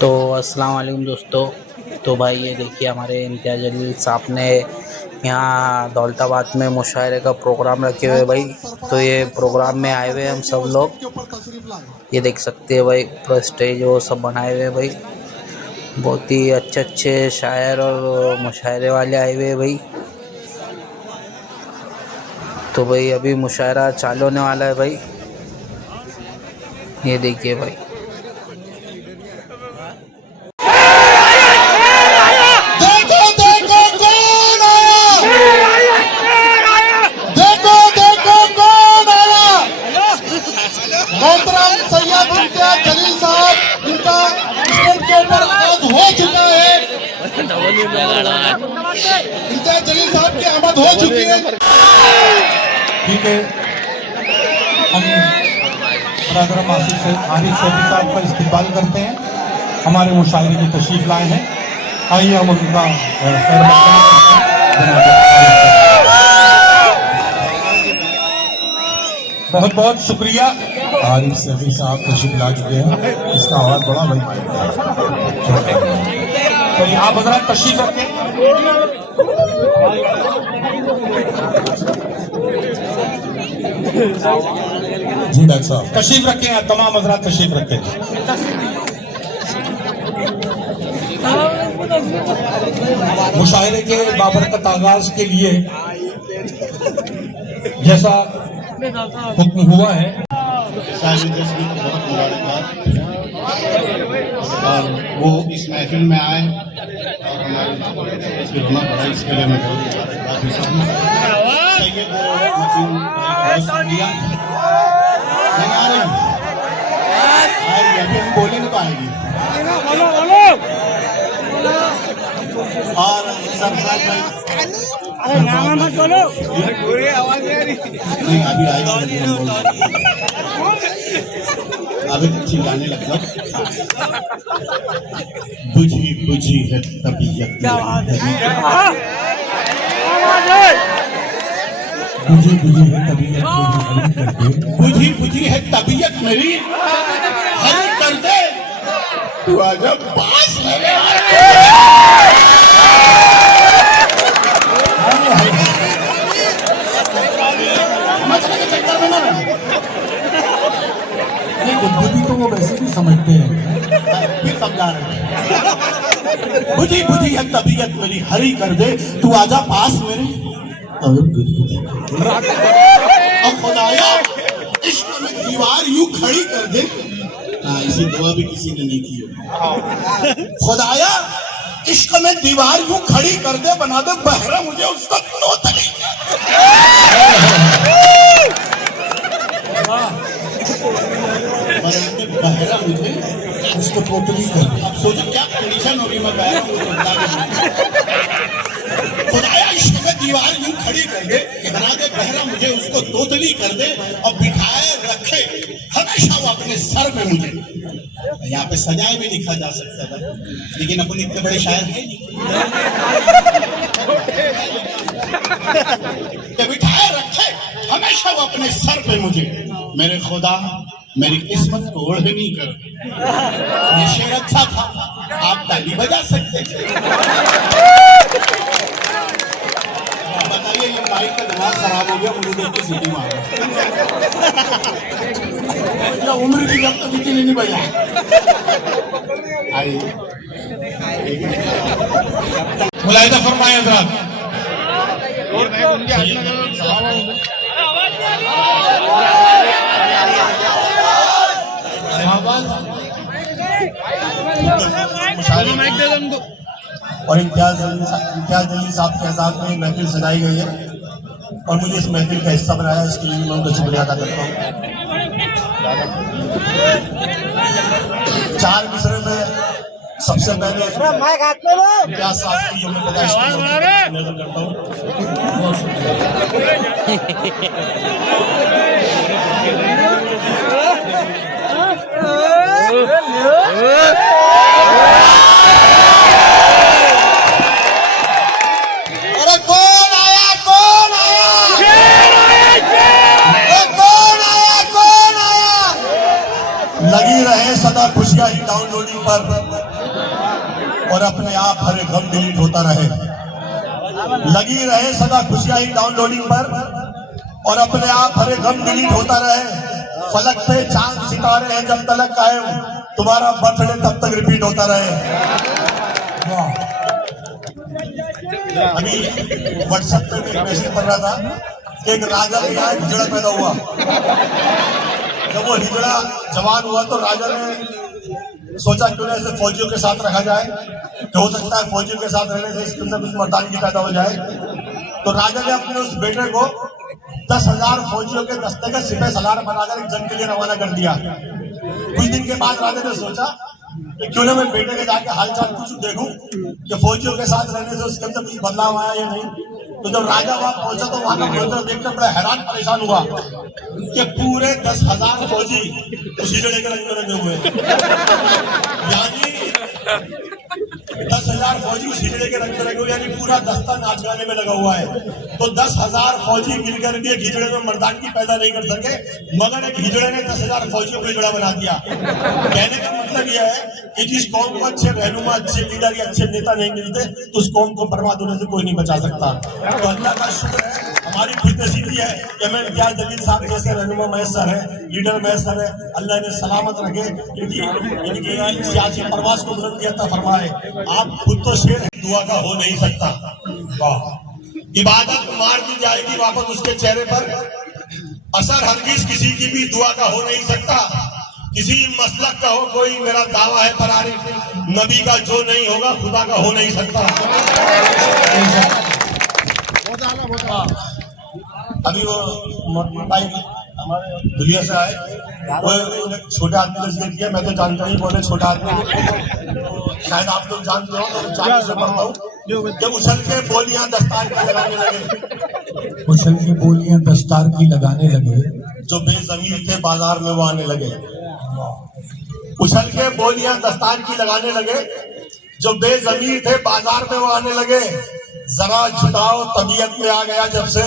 तो अस्सलाम वालेकुम दोस्तों। तो भाई ये देखिए हमारे इम्तियाज़ जलील साहब ने यहाँ दौलताबाद में मुशायरे का प्रोग्राम रखे हुए भाई। तो ये प्रोग्राम में आए हुए हम सब लोग, ये देख सकते हैं भाई, पूरा स्टेज वो सब बनाए हुए भाई। बहुत ही अच्छे अच्छे शायर और मुशायरे वाले आए हुए भाई। तो भाई अभी मुशायरा चालू होने वाला है भाई, ये देखिए भाई। मोहतरम सैयद इम्तियाज जलील साहब, इनका स्टेज के ऊपर आमद हो चुका है। इम्तियाज जलील साहब की आमद हो चुकी है। ठीक है, हम बरादर आसिफ शफी साहब का इस्तेमाल करते हैं। हमारे मुशायरे की तशरीफ लाए हैं, आइए हम उनका खैर मक़दम करते हैं। बहुत बहुत शुक्रिया। आरिफ सैफी साहब तशरीफ ला चुके हैं, इसका आवाज बड़ा भाई माइक है। तो आप हजरात तशरीफ रखें। जी डॉक्टर साहब तशरीफ रखें, तमाम हजरात तशरीफ रखें। मुशायरे के बाबरकत आगाज के लिए जैसा हुक्म हुआ है, और वो इस महफिल में आए और हमारे रोना पड़ा, इसके लिए मैं बहुत बोले नहीं पाएगी। और सरफराज भाई, अरे नाम मत बोलो, आवाज नहीं आ रही। नहीं अभी आएगी, अभी चिल्लाने लग जाओ। बुझी बुझी है तबीयत, बुझी बुझी है तबीयत, बुझी बुझी है तबीयत मेरी, हल कर दे तू आजा पास मेरे। बुद्धि तो वो वैसे भी समझते हैं, फिर समझा रहे हैं। बुझी बुझी है तबीयत मेरी, हरी कर दे तू आजा पास मेरे। और खुदाया इश्क में दीवार यूं खड़ी कर दे। ऐसी दुआ भी किसी ने नहीं की। खुदाया इश्क में दीवार यूं खड़ी कर दे, बना दे बहरा मुझे उसका तोतली। बहरा मुझे उसको तोतली कर। अब सोचो क्या कंडीशन होगी, मैं बहरा खुदाया इश्क में दीवार यूं खड़ी कर दे, बना दे बहरा मुझे उसको तोतली कर दे, और बिठाए रखे हमेशा वो अपने सर में मुझे। यहाँ पे सजाए भी लिखा जा सकता है, लेकिन अपन इतने बड़े शायर हैं नहीं। बिठाए रखे हमेशा वो अपने सर पे मुझे। मेरे खुदा मेरी किस्मत को ओढ़नी कर। ये शेर अच्छा था, आप ताली बजा सकते थे। बताइए, ये माइक का दिमाग खराब हो गया, मुझे देख के सीटी मारा। उम्र की जब तक इतनी नहीं बजा। मुलाहिदा फरमाए हज़रात। और इम्तियाज जलील साहब के साथ में महफिल सजाई गई है, और मुझे इस महफिल का हिस्सा बनाया, इसके लिए मैं उनका शुक्रिया अदा करता हूँ। 4 मिसरे में सबसे पहले इम्तियाज साहब की जो मैं पैदाइश करता हूँ। लगी रहे सदा खुशियां ही डाउनलोडिंग पर। और अपने आप हर एक गम डिलीट होता रहे। लगी रहे सदा खुशियां ही डाउनलोडिंग पर और अपने आप हर एक गम डिलीट होता रहे। फलक पे चांद सितारे हैं जब तलक कायम, तुम्हारा बर्थडे तब तक रिपीट होता रहे। अभी व्हाट्सएप पे एक मैसेज पढ़ रहा था कि एक राजा के यहाँ हिजड़ा पैदा हुआ। जब वो हिजड़ा जवान हुआ तो राजा ने सोचा क्यों ना इसे फौजियों के साथ रखा जाए, तो हो सकता है फौजियों के साथ रहने से इसके अंदर कुछ मर्दानगी पैदा हो जाए। तो राजा ने अपने उस बेटे को 10,000 फौजियों के दस्ते का सिपह सलार बनाकर एक जंग के लिए रवाना कर दिया। कुछ दिन के बाद राजा ने सोचा कि क्यों ना मैं बेटे के जाके हालचाल कुछ देखूं कि फौजियों के साथ रहने से उसके अंदर कुछ बदलाव आया या नहीं। तो जब राजा वहां पहुंचा तो वहां का मंत्र देखकर बड़ा हैरान परेशान हुआ कि पूरे 10,000 फौजी उस हिजड़े के रंग में रंगे हुए हैं। यानी 10,000 फौजी उस हिजड़े के रंग में लगे हुए, यानी पूरा दस्ता नाच गाने में लगा हुआ है। तो 10,000 फौजी मिलकर के हिजड़े में मर्दानगी पैदा नहीं कर सके, मगर एक हिजड़े ने 10,000 फौजियों को हिजड़ा बना दिया। कहने का मतलब यह है कि जिस कौम को अच्छे रहनुमा, अच्छे लीडर या अच्छे नेता नहीं मिलते तो उस कौम को बर्बाद होने से कोई नहीं बचा सकता। तो अल्लाह का शुक्र है, हमारी खुशनसीबी है कि हमें इम्तियाज जलील साहब जैसे रहनुमा मैसर है, लीडर मैसर है। अल्लाह ने सलामत रखे, इनकी सियासी परवास को बुलंदी अता फरमाए। आप खुद तो शेर हैं, दुआ का हो नहीं सकता। इबादत मार दी जाएगी वापस उसके चेहरे पर, असर हरगिज किसी की भी दुआ का हो नहीं सकता। किसी मसलक का हो कोई, मेरा दावा है फरारी, नबी का जो नहीं होगा खुदा का हो नहीं सकता। अभी वो हमारे दुनिया से आए, वो छोटे आदमी का जिक्र किया, मैं तो जानता नहीं बोले छोटा आदमी, शायद आप लोग जानते हो तो जानने से पढ़ता हूँ। जब उछल के बोलियां दस्तार की लगाने लगे, उछल के बोलियां दस्तार की लगाने लगे, जो बेज़मीर थे बाजार में वो आने लगे। उछल के बोलियां दस्तार की लगाने लगे, जो बेज़मीर थे बाजार में वो आने लगे। जरा झुकाओ तबीयत में आ गया जब से,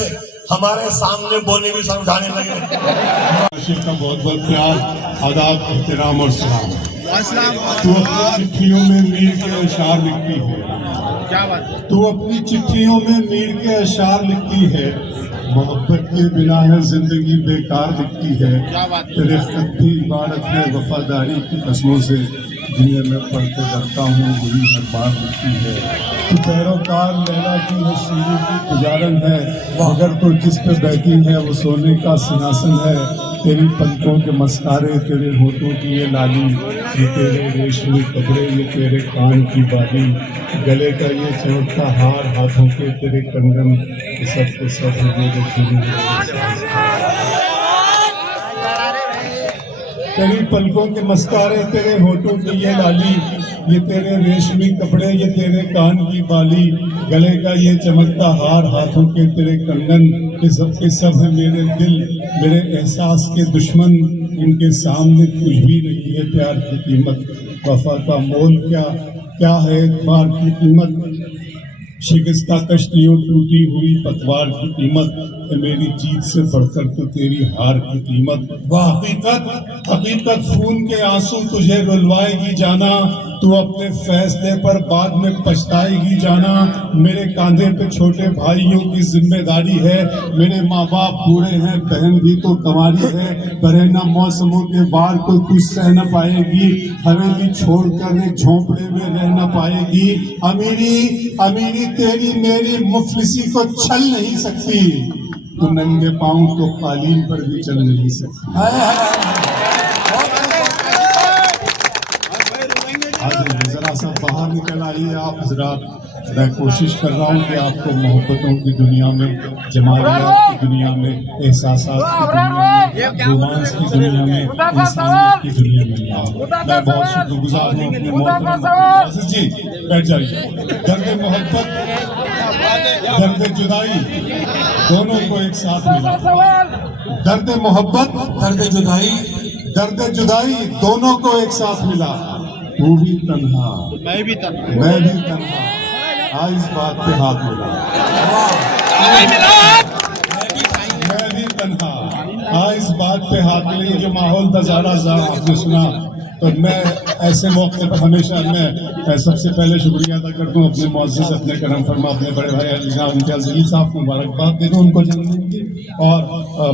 हमारे सामने बोले भी समझाने लगे। का बहुत बहुत प्यार, आदाब, एहतराम और सलाम। तू अपनी चिट्ठियों में मीर के अशार लिखती है, तू अपनी चिट्ठियों में मीर के अशार लिखती है। मोहब्बत के बिना है जिंदगी बेकार दिखती है। तेरे खत भी इबारत है वफादारी की कसमों से, जिन्हें मैं पढ़ते रखता हूँ वही हर बार लिखती है। तू पैरोकार लैला की है, शीरी की गुजारन है, मगर तो जिस पे बैठी है वो सोने का सिंहासन है। तेरी पलकों के मस्कारे, तेरे होठों की ये लाली, ये तेरे रेशमी कपड़े, ये तेरे कान की बाली, गले का ये चमकता हार, हाथों के तेरे कंगन, ये सब के सब मेरे दिल। तेरी पलकों के मस्कारे, तेरे होठों की ये लाली, ये तेरे रेशमी कपड़े, ये तेरे कान की बाली, गले का ये चमकता हार, हाथों के तेरे कंगन, ये सब है मेरे दिल, मेरे एहसास के दुश्मन। इनके सामने कुछ भी नहीं है प्यार की कीमत, वफा का मोल क्या है एतबार की कीमत। शिकस्ता कश्तियों टूटी हुई पतवार की कीमत है मेरी जीत से बढ़कर तो तेरी हार की कीमत। हकीकत खून के आंसू तुझे रुलवाएगी जाना, तू अपने फैसले पर बाद में पछताएगी जाना। मेरे कांधे पे छोटे भाइयों की जिम्मेदारी है, मेरे माँ बाप बूढ़े हैं, बहन भी तो कमारी है। बरहना मौसमों के बार को तू सह न पाएगी, हवेली छोड़कर एक झोंपड़े में रह न पाएगी। अमीरी तेरी मेरी मुफलिसी को छल नहीं सकती, तू नंगे पाँव तो कालीन पर भी चल नहीं सकती। जरा सा बाहर निकल आइए आप हजरात। मैं कोशिश कर रहा हूँ कि आपको मोहब्बतों की दुनिया में, जमालियात की दुनिया में, एहसासात की दुनिया में, रोमांस की दुनिया में, इंसानियत की दुनिया में लाऊं। मैं बहुत शुक्रगुजार हूँ अपने मोहब्बत जी। बैठ जाइए। दर्द मोहब्बत, दर्द जुदाई, दोनों को एक साथ मिला। दर्द मोहब्बत, दर्द जुदाई दोनों को एक साथ मिला। तू भी तन्हा, मैं भी तन्हा, आज इस बात पे हाथ मिला। मैं भी तन्हा, आज इस बात पे हाथ मिले। जो माहौल था ज़रा आपने सुना तो मैं ऐसे मौके पर हमेशा मैं सबसे पहले शुक्रिया अदा करता हूँ अपने मुअज़्ज़िज़, अपने करम फरमा, अपने बड़े भाई जनाब इम्तियाज़ जलील साहब को मुबारकबाद देता हूँ उनको जन्मदिन की, और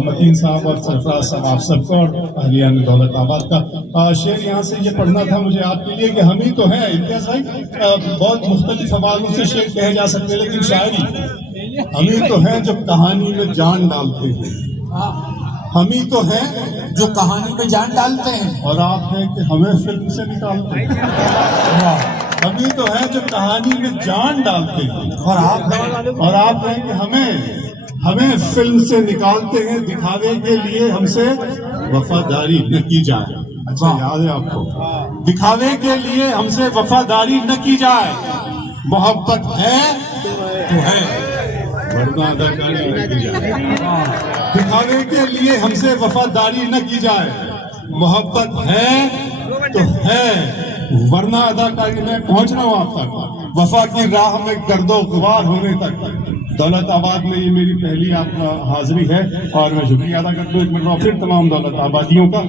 मतीन साहब और सरफराज साहब आप सबको, और अहलियान दौलताबाद का। शेर यहाँ से ये पढ़ना था मुझे आपके लिए कि हम ही तो हैं इम्तियाज़ भाई, बहुत मुख्तलिफ आवाज़ों से शेर कहे जा सकते हैं, लेकिन शायरी हम ही तो हैं जो कहानी में जान डालते हैं, हम ही तो हैं जो कहानी में जान डालते हैं। और आप हैं कि हमें फिल्म से निकालते हैं। हम ही तो हैं जो कहानी में जान डालते हैं, और आप हैं कि हमें फिल्म से निकालते हैं, दिखावे के लिए हमसे वफादारी न की जाए। अच्छा याद है आपको, दिखावे के लिए हमसे वफादारी न की जाए, मोहब्बत है तो है वरना अदाकारी न की जाए। दिखावे के लिए हमसे वफादारी न की जाए, मोहब्बत है तो है वरना अदाकारी में। पहुंच रहा हूं आप तक, वफा की राह में गर्दो गुबार होने तक। दौलताबाद में ये मेरी पहली आप हाजिरी है, और मैं शुक्रिया अदा करता हूँ एक मिनट फिर तमाम दौलताबादियों का,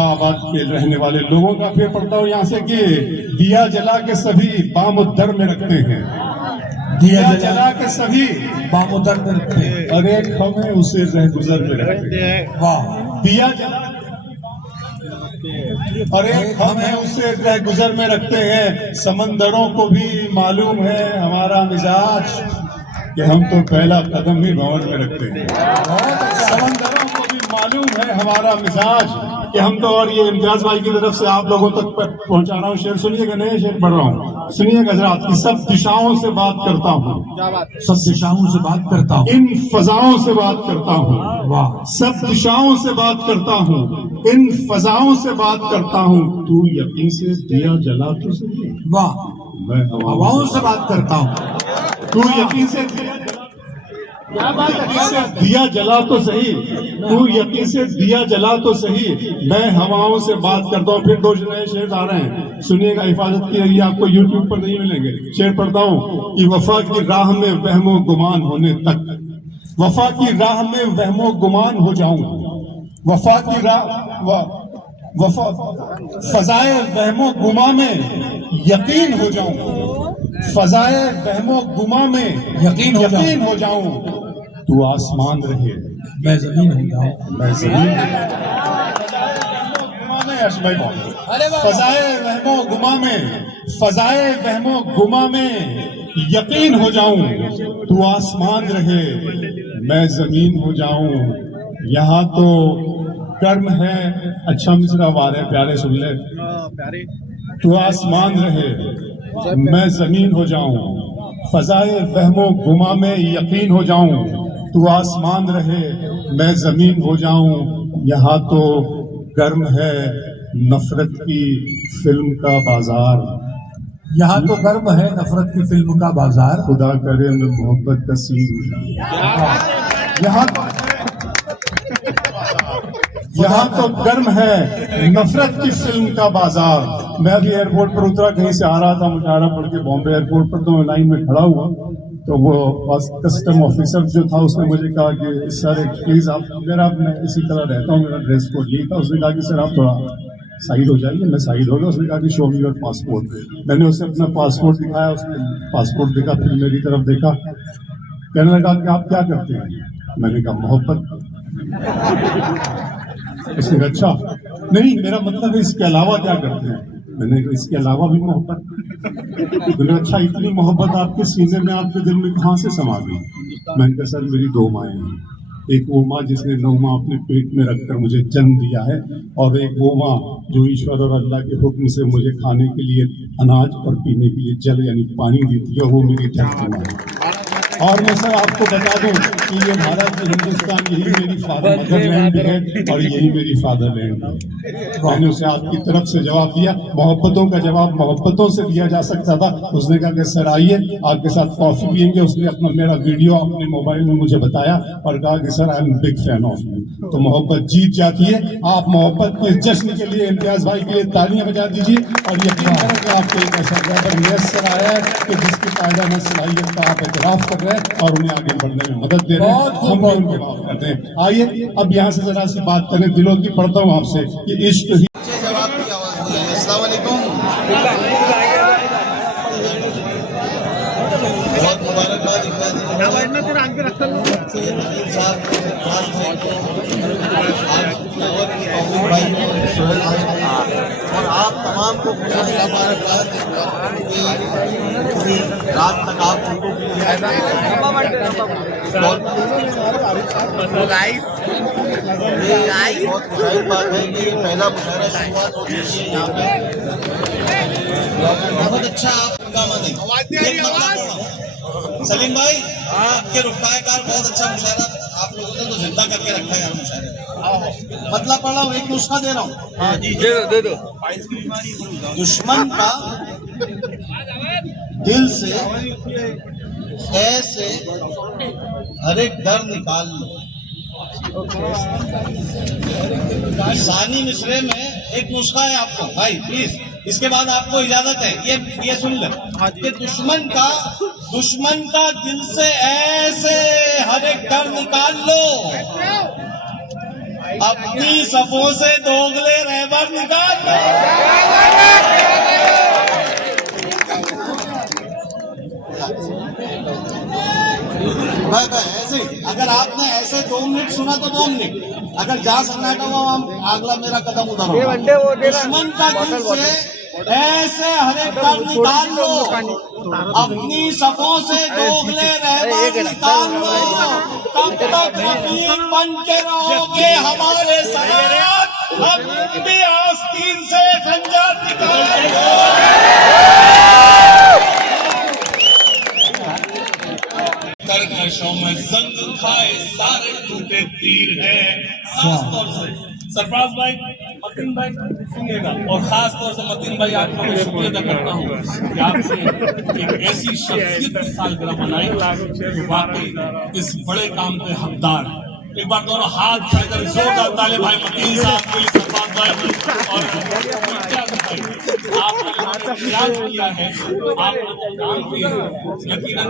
आबाद के रहने वाले लोगों का। फिर पढ़ता हूँ यहाँ से कि दिया जला के सभी बामुद्दर में रखते हैं, दिया जला के सभी बामुदर में रखते हैं, अरे हमें उसे रह गुजर में रखते हैं। वाह, दिया जला अरे हमें उसे रह गुजर में रखते हैं। समंदरों को भी मालूम है हमारा मिजाज कि हम तो पहला कदम ही भंवर में रखते हैं। समंदरों को भी मालूम है हमारा मिजाज कि हम तो, और ये इम्तियाज भाई की तरफ से आप लोगों तक पहुंचा रहा हूँ शेर। सुनिएगा, नए शेर पढ़ रहा हूँ, सुनिएगा जरा। की सब दिशाओं से बात करता हूँ, सब दिशाओं से बात करता हूँ, इन फजाओं से बात करता हूँ। वाह, सब दिशाओं से बात करता हूँ, इन फजाओं से बात करता हूँ। तू यकीन से दिया जला तो सही, वाह, मैं हवाओं से बात करता हूँ। तू यकीन से दिया जला तो सही, तू यकीन से दिया जला तो सही, मैं हवाओं से बात करता हूँ। फिर दो नए शेर आ रहे हैं, सुनिएगा, हिफाजत की रही, आपको यूट्यूब पर नहीं मिलेंगे। शेर पढ़ता हूँ कि वफा की राह में वहमो गुमान होने तक, वफा की राह में वहमो गुमान हो जाऊं, वफा की राह वफा फजाए वहमो गुमा में यकीन हो जाऊं, फजाए वहमो गुमा में यकीन हो जाऊं। तू आसमान रहे मैं जमीन हो जाऊं, मैं जमीन, फजाए वहमो गुमा में, फजाए वहमो गुमा में यकीन हो जाऊं। तू आसमान रहे मैं जमीन हो जाऊं। यहाँ तो कर्म है, अच्छा मिसरा वार है, प्यारे सुन ले। तू आसमान रहे मैं जमीन हो जाऊं, फजाए वहमो गुमा में यकीन हो जाऊं। तू आसमान रहे मैं जमीन हो जाऊं। यहाँ तो गर्म है नफरत की फिल्म का बाजार, यहाँ तो गर्म है नफरत की फिल्म का बाजार। खुदा करे मैं मोहब्बत का सीन हो जाऊं। यहाँ तो गर्म है नफरत की फिल्म का बाजार। मैं अभी एयरपोर्ट पर उतरा, कहीं से आ रहा था मुशायरा पढ़ के बॉम्बे एयरपोर्ट पर, तो मैं लाइन में खड़ा हुआ, तो वो कस्टम ऑफिसर जो था उसने मुझे कहा कि सर प्लीज आप, मेरा मैं इसी तरह रहता हूँ, मेरा ड्रेस कोड ये था। उसने कहा कि सर आप थोड़ा साइड हो जाइए। मैं साइड हो गया। उसने कहा कि शो मी योर पासपोर्ट। मैंने उसे अपना पासपोर्ट दिखाया, उसने पासपोर्ट देखा, फिर मेरी तरफ देखा, कहने लगा कि आप क्या करते हैं? मैंने कहा मोहब्बत। उसने कहा अच्छा, नहीं मेरा मतलब है इसके अलावा क्या करते हैं? मैंने कहा इसके अलावा भी मोहब्बत। मैंने अच्छा, इतनी मोहब्बत आपके सीने में, आपके दिल में कहाँ से समा गई? मैंने कहा सर मेरी दो माएँ हैं, एक वो माँ जिसने 9 माह अपने पेट में रखकर मुझे जन्म दिया है, और एक वो माँ जो ईश्वर और अल्लाह के हुक्म से मुझे खाने के लिए अनाज और पीने के लिए जल यानी पानी देती है, वो मेरी धरती माँ है। और मैं सर आपको बता दूं कि ये भारत, हिंदुस्तान, यही मेरी मदरलैंड है और यही मेरी फादरलैंड है। मैंने उसे आपकी तरफ से जवाब दिया। मोहब्बतों का जवाब मोहब्बतों से दिया जा सकता था। उसने कहा कि सर आइए आपके साथ कॉफी पियेंगे। उसने अपना मेरा वीडियो अपने मोबाइल में मुझे बताया और कहा कि sir I am big fan of you. तो मोहब्बत जीत जाती है। आप मोहब्बत के जश्न के लिए इम्तियाज भाई के लिए तालियां बजा दीजिए और यकीन करें कि आपको एक ऐसा ड्राइवर मैसर आया है कि जिसकी कायदा में सलाहियत का आप एतराफ कर रहे हैं और उन्हें आगे बढ़ने में मदद दे रहे हैं। हम भी उनके माफ करते हैं। आइए अब यहाँ से जरा सी बात करें दिलों की। पढ़ता हूँ आपसे कि इश्क ही नदीम साहब को, खास भाई को, आज तौफीक भाई को, सोहेल भाई को और आप तमाम को मुबारकबाद कि इतनी रात तक आप लोगों के लिए बहुत जाहिर बात है कि पहला मुशायरा शुरुआत हो चुकी है यहाँ पे। बहुत अच्छा आप हंगामा दें। सलीम भाई आपके रुपएकार बहुत अच्छा मुशायरा आप लोगों ने तो जिंदा करके रखा है यार मुशायरा। मतलब पढ़ रहा हूँ, एक नुस्खा दे रहा हूँ। हाँ जी दे दो। दुश्मन का दिल से ऐसे हर एक डर निकाल लो। सानी मिसरे में एक नुस्खा है आपको भाई, प्लीज इसके बाद आपको इजाजत है, ये सुन ले कि दुश्मन का दिल से ऐसे हर एक डर निकाल लो, अपनी सफों से दोगले रहबर निकाल लो। भाई ऐसे अगर आपने ऐसे 2 मिनट सुना तो 2 मिनट, अगर जहाँ सन्नाटा हुआ अगला मेरा कदम उधर होगा। दुश्मन का दिल से ऐसे हर एक डर निकाल लो, अपनी सफों से दोगले रहबर निकाल लो। कब तक रफीक बन के रहोगे हमारे साथ, हम भी आस्तीन से खंजर निकालेंगे। कर्कशों में जंग खाए सारे टूटे तीर हैं। खास तौर से सरफराज भाई, मतीन भाई सुनिएगा, और खास तौर से मतीन भाई आपका मैं शुक्रिया अदा करता हूँ कि आपने एक ऐसी शख्सियत की सालगिरह मनाई जो वाकई इस बड़े काम के हकदार है। एक बार दोनों हाथ खड़े जोरदार ताले भाई मतीन साहब के लिए, सरफराज भाई और आपने याद किया है, आपने काम किया है। यकीनन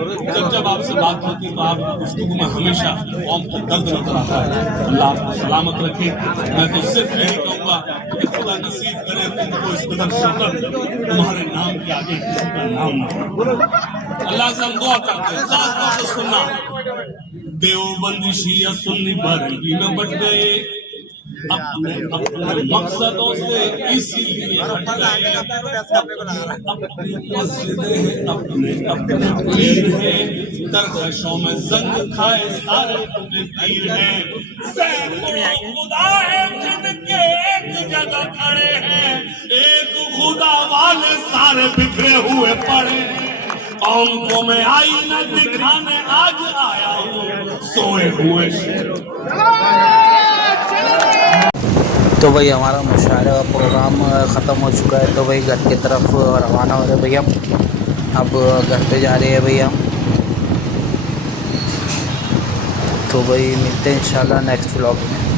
जब आपसे बात होती है तो आप गुफ्तगू में हमेशा कौम को दर्द नजर आता है। अल्लाह आपको सलामत रखे। मैं तो सिर्फ यही कहूँगा कि खुदा नसीब करे तुमको इस कदर शौकत तुम्हारे नाम के आगे किसी का नाम ना हो। अल्लाह से हम दुआ करते हैं। खास तौर से सुनना, देवबंदी शिया सुन्नी बारगी में बट गए, अपने मकसदों से इसीलिए हट गए। अपनी मस्जिदें अपने पीर हैं, कर्कशों में जंग खाए सारे टूटे तीर हैं। सैकड़ों खुदा है जिनके एक जगह खड़े हैं, एक खुदा वाले सारे बिखरे हुए पड़े हैं। आंखों में आई न दिखाने आज आया हूँ सोए हुए शेरों। तो भाई हमारा मुशायरा का प्रोग्राम ख़त्म हो चुका है, तो भाई घर की तरफ रवाना हो रहे भैया। अब घर पे जा रहे हैं भैया। तो भाई मिलते हैं इंशाल्लाह नेक्स्ट व्लॉग में।